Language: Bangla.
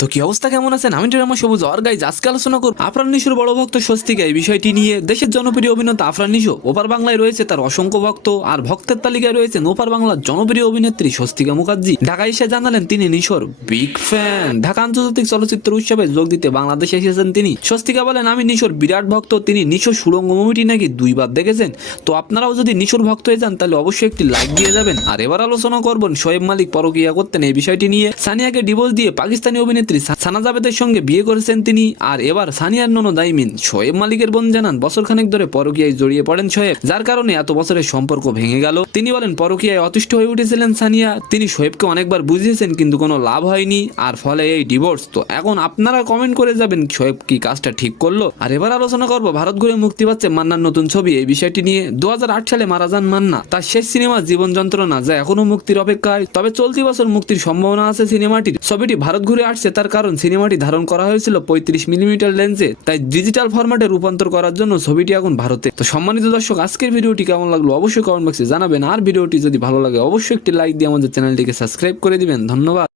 তো কি অবস্থা, কেমন আছেন? আমি ড্রামা সবুজ আর গাইজ আজকে আলোচনা করব আফরান নিশোর বড় ভক্ত স্বস্তিকা এই বিষয়টি নিয়ে। দেশের জনপ্রিয় অভিনেতা আফরান নিশো ওপার বাংলায় রয়েছে তার অসংখ্য ভক্ত, আর ভক্তের তালিকায় রয়েছেন ওপার বাংলার জনপ্রিয় অভিনেত্রী স্বস্তিকা মুখার্জি। ঢাকায় এসে জানালেন তিনি নিশোর বিগ ফ্যান। ঢাকা আন্তর্জাতিক চলচ্চিত্র উৎসবে যোগ দিতে বাংলাদেশে এসেছেন তিনি। স্বস্তিকা বলেন, আমি নিশোর বিরাট ভক্ত। তিনি নিশোর সুড়ঙ্গ মুভিটি নাকি 2বার দেখেছেন। তো আপনারাও যদি নিশোর ভক্ত হয়ে যান তাহলে অবশ্যই একটি লাইক দিয়ে যাবেন। আর এবার আলোচনা করবেন শোয়েব মালিক পরকীয়া করতেন এই বিষয়টি নিয়ে। সানিয়াকে ডিভোর্স দিয়ে পাকিস্তানি অভিনেত্রী সানা জাভেদের সঙ্গে বিয়ে করেছেন তিনি। আর এবার সানিয়ার ননদ আইমিন শোয়েব মালিকের বোন জানান বছরখানেক ধরে পরকীয়ায় জড়িয়ে পড়েন শোয়েব, যার কারণে এত বছরের সম্পর্ক ভেঙে গেল। তিনি বলেন পরকীয়ায় অতিষ্ঠ হয়ে উঠেছিলেন সানিয়া। তিনি শোয়েবকে অনেকবার বুঝিয়েছেন কিন্তু কোনো লাভ হয়নি, আর ফলে এই ডিভোর্স। তো এখন আপনারা কমেন্ট করে যাবেন শোয়েব কি কাজটা ঠিক করলো। আর এবার আলোচনা করবো ভারত ঘুরে মুক্তি পাচ্ছে মান্নার নতুন ছবি এই বিষয়টি নিয়ে। 2008 সালে মারা যান মান্না। তার শেষ সিনেমা জীবন যন্ত্রণা, যা এখনো মুক্তির অপেক্ষায়। তবে চলতি বছর মুক্তির সম্ভাবনা আছে সিনেমাটির। ছবিটি ভারত ঘুরে আসছে, তার কারণ সিনেমাটি ধারণ করা হয়েছিল 35 মিলিমিটার লেন্সে, তাই ডিজিটাল ফরম্যাটে রূপান্তর করার জন্য ছবিটি এখন ভারতে। তো সম্মানিত দর্শক, আজকের ভিডিওটি কেমন লাগলো অবশ্যই কমেন্ট বক্সে জানাবেন। আর ভিডিওটি যদি ভালো লাগে অবশ্যই একটি লাইক দিয়ে আমাদের চ্যানেলটিকে সাবস্ক্রাইব করে দিবেন। ধন্যবাদ।